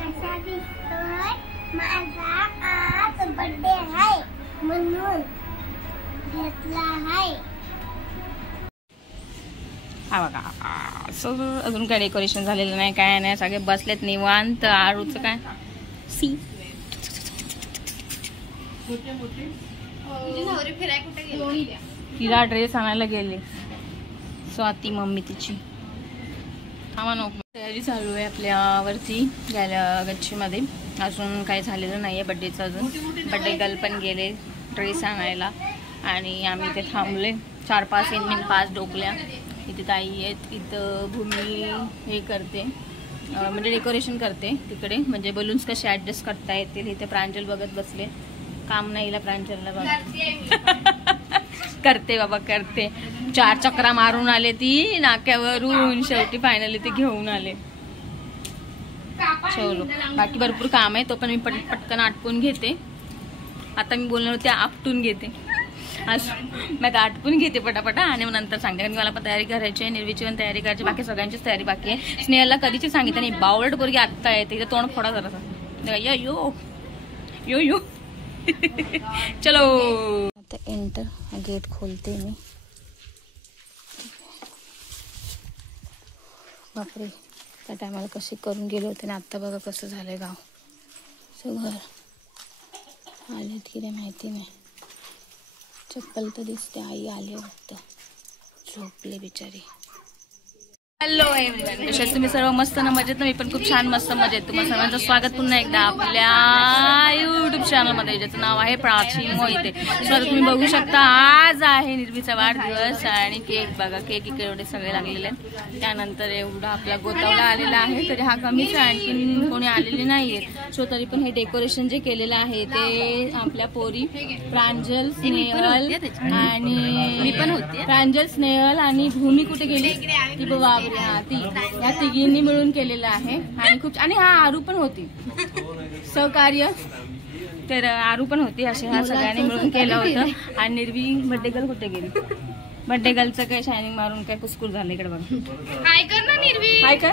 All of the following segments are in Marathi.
कसा दिसतोय माझा आज बर्थडे आहे म्हणून घेतला आहे। हा बघा सगळं अजून काय डेकोरेशन झालेलं नाही, काय नाही, सगळे बसलेत निवांत। आरूचं काय सी तिला ड्रेस आणायला गेले स्वाती मम्मी तिची। तयारी चालू आहे आपल्यावरती गच्चीमध्ये, अजून काही झालेलं नाही आहे बड्डेचं। अजून बड्डे गर्ल पण गेले ड्रेस आणायला आणि आम्ही ते थांबले 4-5 इन 5 डोकल्या। इथे ताई आहेत, इथं भूमी हे करते म्हणजे डेकोरेशन करते तिकडे, म्हणजे बलून्स कसे ॲडजस्ट करता येतील। इथे प्रांजल बघत बसले, काम नाही प्रांजलला बघा करते बाबा करते। 4 चक्रा मारून आले ती नाक्यावरून, शेवटी फायनली ते घेऊन आले। चलो बाकी भरपूर काम आहे, तो पण मी पटकन आटपून घेते। आता मी बोलणार होते आपटून घेते, मी आता आटपून घेते पटापटा आणि मग नंतर सांगते, कारण मला पण तयारी करायची आहे, निर्वीची पण तयारी करायची, बाकी सगळ्यांचीच तयारी बाकी आहे। स्नेहलला कधीची सांगितलं नाही, बावळट पोरगी आत्ता येते, इथं तोंड फोडा जरासा यो यो यो यो चलो आता एंटर गेट खोलते मी। बापरे त्या टायमाला कशी करून गेले होते ना, आत्ता बघा कसं झालंय गाव सगळं। आलेत की नाही माहिती नाही, चप्पल तर दिसते, आई आली वाटतं, झोपले बिचारी। हॅलो एव्हरीवन, कशा तुम्ही सर्व? मस्त ना, मजेत ना? मी पण खूप छान मस्त मजेत। तुम्हाला सर्वांचं स्वागत पुन्हा एकदा आपल्या युट्यूब चॅनलमध्ये, ज्याचं नाव आहे प्राची मोहिते। तर तुम्ही बघू शकता आज आहे निर्वीचा वाढदिवस आणि केक बघा, केक इकडे एवढे सगळे लागलेले आहेत। त्यानंतर एवढा आपला गोतावला आलेला आहे, तरी हा कमीच आहे, आणखी कोणी आलेले नाहीये। सो तरी पण हे डेकोरेशन जे केलेलं आहे ते आपल्या पोरी प्रांजल, स्नेहल आणि मी पण होते, प्रांजल, स्नेहल आणि भूमी कुठे गेली ती बघा, ती या तिघींनी मिळून केलेलं आहे। आणि खूप, आणि हा आरू पण होती सहकार्य, तर आरू पण होती, असे ह्या सगळ्यांनी मिळून केलं होतं। आणि निर्वी बड्डे गर्ल कुठे गेली? बड्डे गर्लचं काय शायनिंग मारून काय पुस्कूर झालं, इकडे बघा। हाय कर ना निर्वी, हाय कर,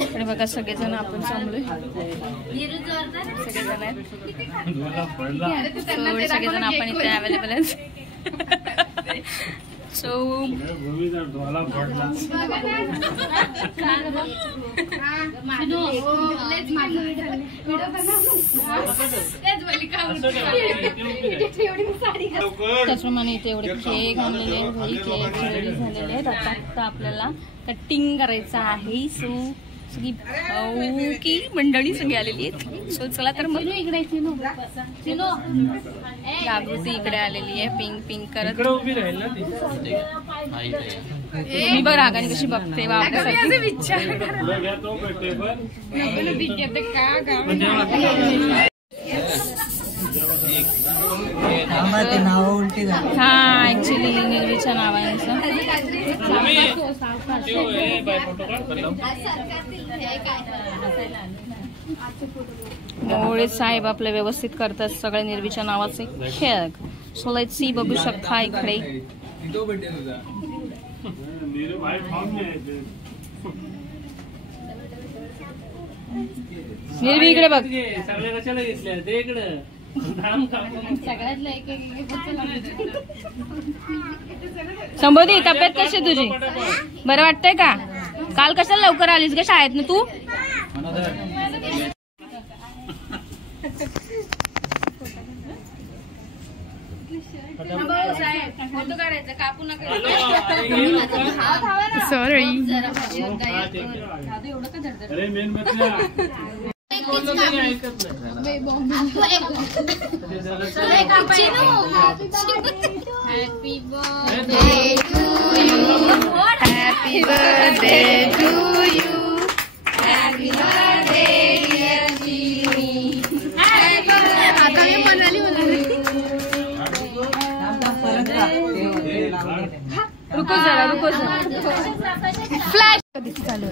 इकडे बघा सगळेजण आपण जमलोय, सगळेजण आहेत, सगळेजण आपण इथे अवेलेबल आहेत। So त्याचप्रमाणे इथे एवढे केक आणलेले आहेत, केक रेडी झालेले आहेत। आता आपल्याला कटिंग करायचं आहे। सो सगळी की मंडळी सगळी आलेली आहेत। सो चला तर मग जागृती इकडे आलेली आहे, पिंक पिंक करत। मी बघ रागाने कशी बघते हा ऍक्च्युली निर्वीच्या नावाने मोळे साहेब आपलं व्यवस्थित करतात सगळे निर्वीच्या नावाचे खेळ। सो लेट्स सी, बघू शकता इकडे निर्वी इकडे बघ, संबोधी तब्येत कशी तुझी? बरं वाटतंय का? काल कशाला लवकर आलीस ग शाळेत ना तू? Sorry Happy birthday to you. Happy birthday to you. Happy birthday dear Jimmy. Happy birthday. रुको जरा फ्लॅश कधी चालू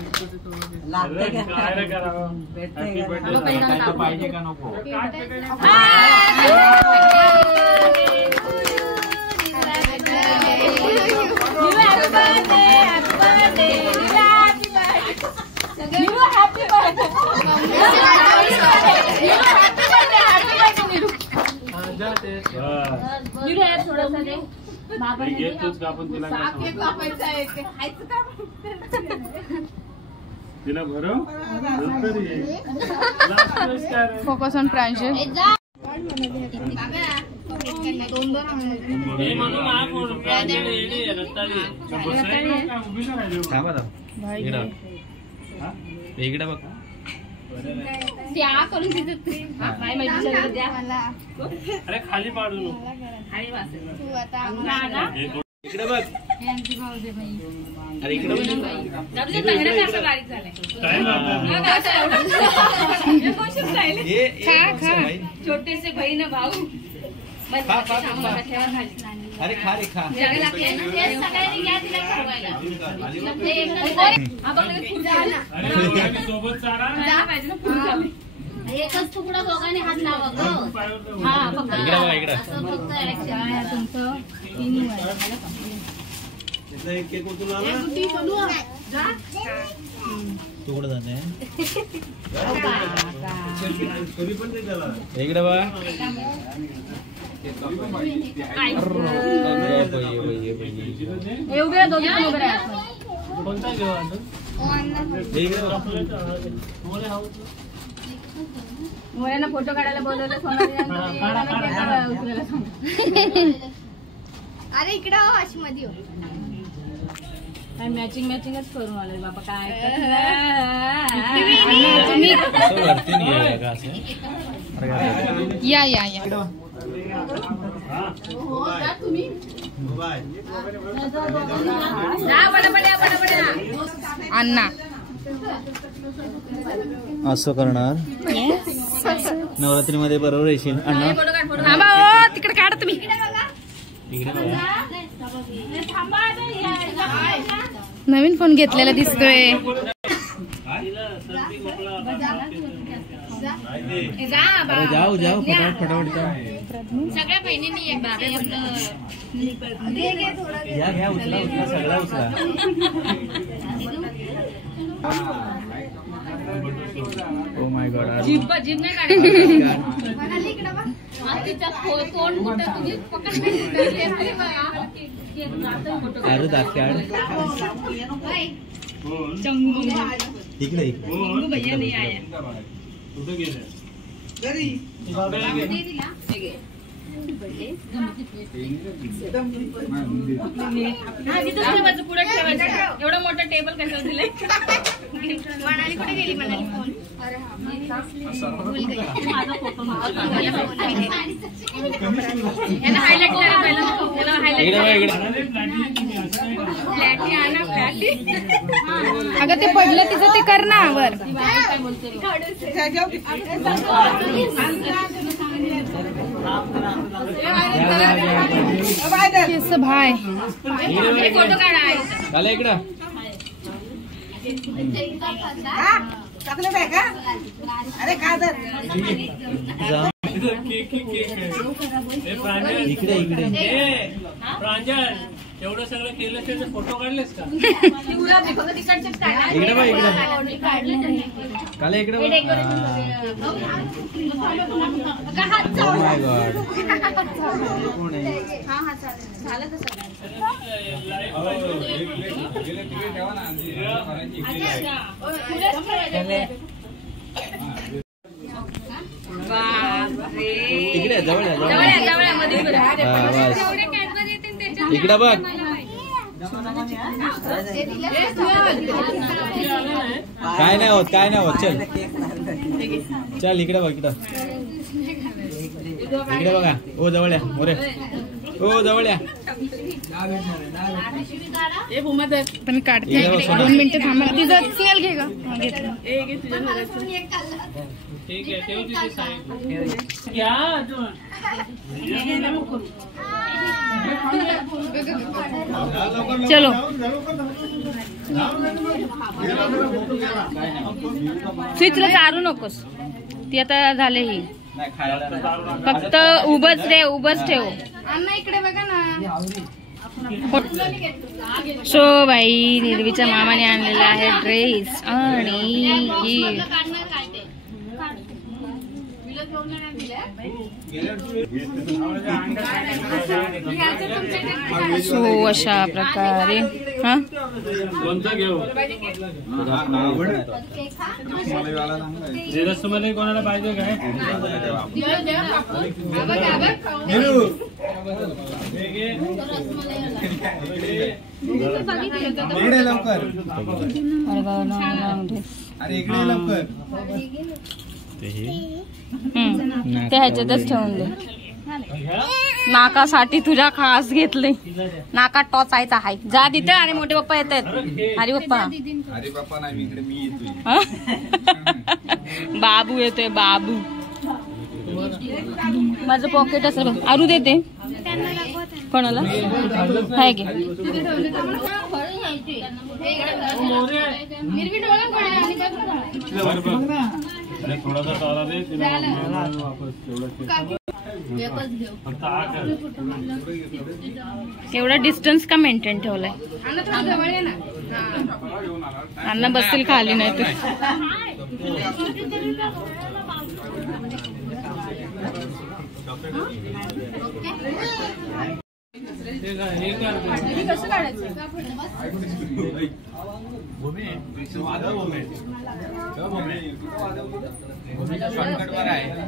पाहिजे का नको? तिला भरव फोकस ऑन प्रांजल. इकडे बघ त्या करून अरे खाली पाडू इकडे बघ. अरे इकडे छोटेसे बहीण भाऊ. अरे खा रे खा. सोबत चारा एकच तुकडा दोघांनी हात लावा गं. हा फक्त तुकडं जाणे इकडे बघ. उभे दोघे पण उभे राहा. कोणता घेऊ अजून मोऱ्यांना फोटो काढायला बोलवलं. अरे इकडं अशी मध्ये काय मॅचिंगच करून आलोय बाबा. काय या या या अण्णा असं करणार नवरात्रीमध्ये बरोबर येशील अण्णा. तिकडे काढा तुम्ही. नवीन फोन घेतलेला दिसतोय. जाऊ जाऊ फटाफट सगळ्या बहिणींनी घ्या उचला उचला सगळा उचला. Oh my God. जीभ नाही काढायची. अरे दाख्याड इकडे कुठे गेले पुढे ठेवायचं. एवढं मोठं टेबल कशावर दिलंय. मनाली कुठे गेली. मनाली फोन हायलाइट करा पहिला. अगं ते पडलं तिचं ते कर ना वर. भाई फोटो काढा. इकडं इकडे इकडे प्रांजल एवढं सगळं केलं त्याचे फोटो काढलेस का. इकडे बघ इकडे काले इकडे बघ. Oh my God. कोण आहे. झालं तसं. इकडे जवळ इकडे बघ. काय नाही होत काय नाही होत. चल चल इकडे बघ. इकडं इकडे बघा. ओ जवळ या मोरे. ओ जवळ या. पण काढते. 2 मिनिटं थांबा. तिचं स्मेल घे ग. ठीक आहे चलो स्विचला चारू नकोस. ती आता झाले. ही फक्त उभंच रे. उभंच ठेव. अण्णा इकडे बघा ना. सो बाई निर्वीच्या मामाने आणलेला आहे ड्रेस आणि सो अशा प्रकारे हा रसमलाई कोणाला पाहिजे काय लवकर अरे इकडे लवकर ते ह्याच्यातच ठेवून दे. नाकासाठी तुझ्या खास घेतले. नाकात टोचायचा आहे. जा तिथे. आणि मोठे पप्पा येत आहेत. अरे पप्पा अरे पप्पा नाही इकडे मी येतोय. बाबू येतोय बाबू. माझं पॉकेट असेल बघ. आरू देते कोणाला हाय घे. थोडासा तारा दे एवढा डिस्टन्स का मेंटेन ठेवलाय. अण्णा बसतील खाली नाही तर.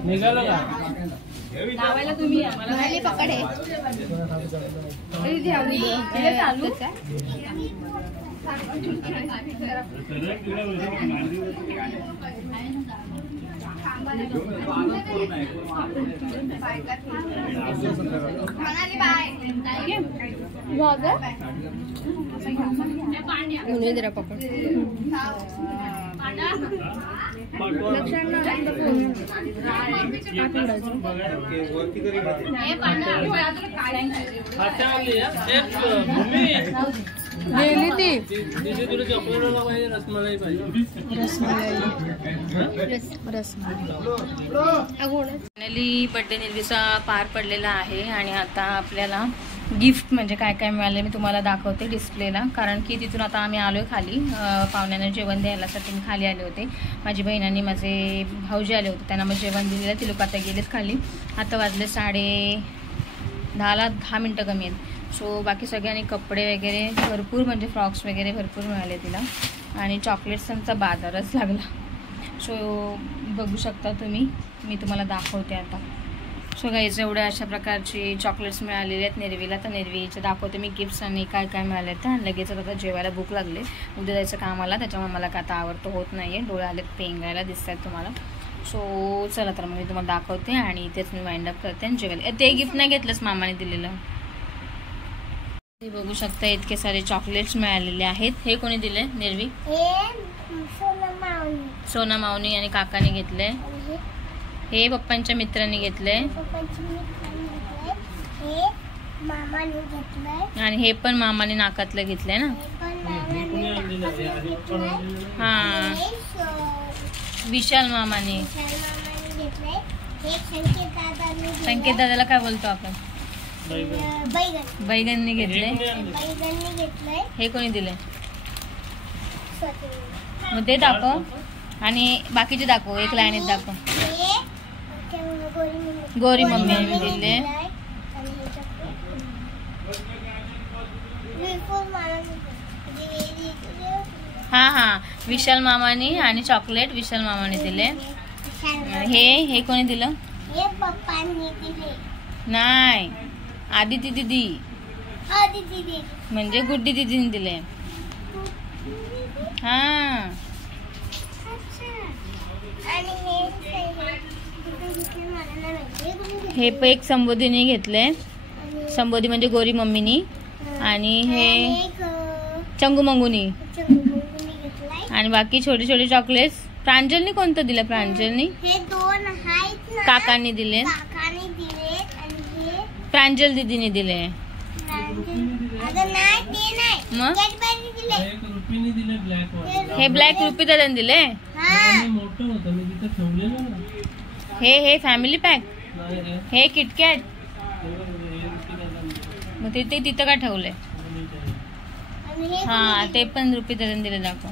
निघालं का लावायला तुम्ही पकडे चालू जरा पकड. गेली ती. रसमलाई पाहिजे. फायनली बर्थडे निर्वीचा पार पडलेला आहे. आणि आता आपल्याला गिफ्ट म्हणजे काय काय मिळाले मी तुम्हाला दाखवते डिस्प्लेला. कारण की तिथून आता आम्ही आलोय खाली. पाहुण्यांना जेवण द्यायलासाठी मी खाली आले होते. माझी बहिणांनी माझे भाऊजी आले होते. त्यांना मग जेवण दिलेलं. ती लोक आता गेलेत खाली. आता वाजले 10:30ला 10 मिनटं कमी आहेत. सो बाकी सगळ्यांनी कपडे वगैरे भरपूर म्हणजे फ्रॉक्स वगैरे भरपूर मिळाले तिला. आणि चॉकलेट्सांचा बाजारच लागला. सो बघू शकता तुम्ही. मी तुम्हाला दाखवते आता. सो गाईज एवढ्या अशा प्रकारची चॉकलेट्स मिळालेले आहेत निर्वीला. तर निर्वीचे दाखवते मी गिफ्ट्स आणि काय काय मिळाले तर. आणि लगेच आता जेवायला भूक लागले. उद्या जायचं कामाला. त्याच्यामुळे मला काय आता आवडतं होत नाही आहे. डोळे आलेत पेंगायला दिसत आहेत तुम्हाला. सो चला तर मग मी तुम्हाला दाखवते. आणि इथेच मी वाइंड अप करते आणि जेवायला. ते गिफ्ट नाही घेतलंच मामाने दिलेलं. बघू शकता इतके सारे चॉकलेट्स मिळालेले आहेत. हे कोणी दिले निर्वी? सोना मावनी आणि काकाने घेतले. हे पप्पांच्या मित्रांनी घेतले. आणि हे पण मामाने नाकातलं घेतलंय ना. हा विशाल मामाने. संकेत दादाला काय बोलतो आपण? बैगनने घेतले. हे कोणी दिले? मग ते दाखव. आणि बाकीचे दाखव. एक लाईनीत दाखव. गौरी मम्मी दिले. हा हा विशाल मामानी. आणि चॉकलेट विशाल मामाने दिले. हे कोणी दिलं? नाही आदिती दीदी म्हणजे गुड्डी दीदीने दिले. हा हे एक संबोधीने घेतले. संबोधी म्हणजे गौरी मम्मीनी. आणि हे चंगू मंगूनी. आणि बाकी छोटे छोटे चॉकलेट्स प्रांजलनी कोणतं दिलं? प्रांजलनी काकांनी दिले. प्रांजल दीदीने दिले. मग हे ब्लॅक रुपी दादाने दिले. हे फॅमिली पॅक. हे किटकॅट. मग ते तिथं का ठेवलंय? हा ते पण रुपी दादाने दिले. दाखव.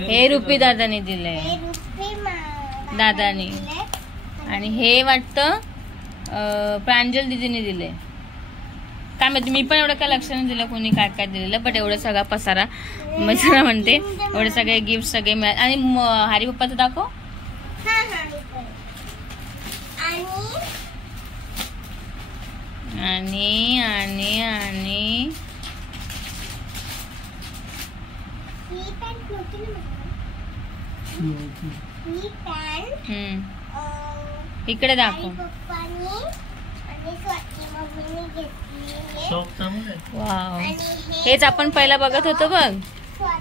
हे रुपी दादाने दिले. दादानी. आणि हे वाटतं प्रांजल दीदीने दिले. काय माहिती, मी पण एवढं काय लक्ष नाही दिलं कोणी काय काय दिलेलं. बट एवढं सगळा पसारा मसाला म्हणते, एवढे सगळे गिफ्ट सगळे मिळाले. आणि हरी पप्पाचं दाखव. आणि आणि आणि इकडे दाखव. वाव, हेच आपण पहिला बघत होतो बघ,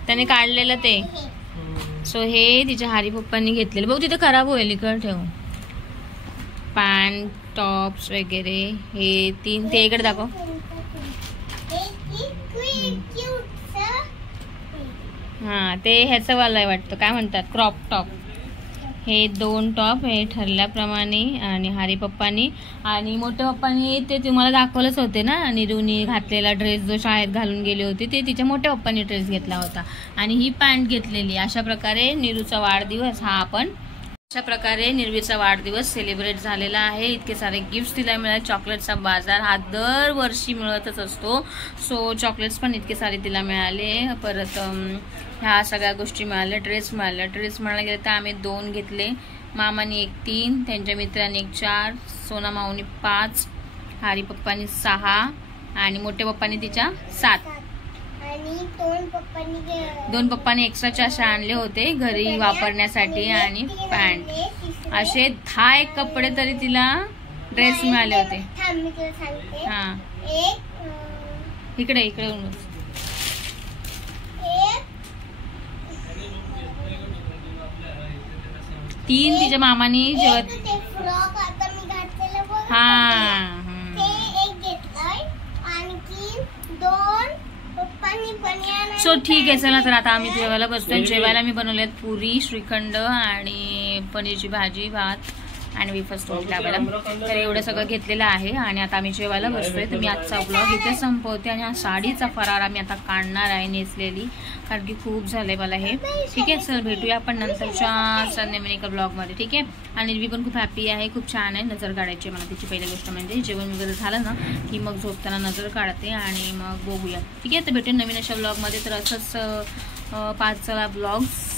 त्याने काढलेलं ते. सो हे तिच्या हरी पप्पांनी घेतलेलं. बघ तिथे खराब होईल, इकडे ठेव. पॅन्ट टॉप्स वगैरे हे 3. ते इकडे दाखव. हा, ते ह्याचं वाला आहे वाटतं, काय म्हणतात, क्रॉप टॉप. हे 2 टॉप हे ठरल्याप्रमाणे. आणि हरी पप्पानी आणि मोठ्या पप्पानी ते तुम्हाला दाखवलंच होते ना, निरूनी घातलेला ड्रेस जो शाळेत घालून गेले होते ते तिच्या मोठ्या पप्पानी ड्रेस घेतला होता. आणि ही पॅन्ट घेतलेली. अशा प्रकारे निरूचा वाढदिवस हा अशा प्रकारे निर्वीचा वाढदिवस सेलिब्रेट झालेला आहे. इतके सारे गिफ्ट्स तिला मिळाले. चॉकलेटचा बाजार हा दरवर्षी मिळतच असतो. सो चॉकलेट्स पण इतके सारे तिला मिळाले. परत ह्या सगळ्या गोष्टी मिळाल्या. ड्रेस मिळायला गेले तर आम्ही 2 घेतले. मामानी 1 3, त्यांच्या मित्रांनी 1 4, सोना माऊनी 5, हरी पप्पानी 6 आणि मोठ्या पप्पानी तिच्या 7. आणि 2 पप्पानी एक्स्ट्राचे असे आणले होते घरी वापरण्यासाठी. आणि पॅन्ट असे 10 कपडे तरी तिला ड्रेस मिळाले होते. हा, इकडे येऊन 3 तिच्या मामानी जेवत. हा, सो ठीक आहे. चला तर आता आम्ही जेवायला बसतोय. जेवायला मी बनवलेत पुरी, श्रीखंड आणि पनीरची भाजी, भात आणि वेफर्स लावायला. तर एवढं सगळं घेतलेलं आहे. आणि आता आम्ही जेवायला बसतोय. तर मी आजचा ब्लॉग इथे संपवते. आणि हा साडीचा फरार आम्ही आता काढणार आहे नेसलेली, कारण की खूप झालंय मला हे. ठीक आहे, चल भेटूया आपण नंतरच्या संध्याकाळी ब्लॉगमध्ये. ठीक आहे. आणि मी पण खूप हॅपी आहे, खूप छान आहे. नजर काढायची मला तिची पहिली गोष्ट म्हणजे. जेवण वगैरे झालं ना की मग झोपताना नजर काढते आणि मग बघूया. ठीक आहे, तर भेटूया नवीन अशा ब्लॉगमध्ये. तर असंच 5 ब्लॉग्स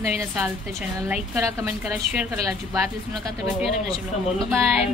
नवीन असाल तर चॅनल लाईक करा, कमेंट करा, शेअर करायला अजिबात विसरू नका. तर भेटूया नवीन अशा ब्लॉग. बाय.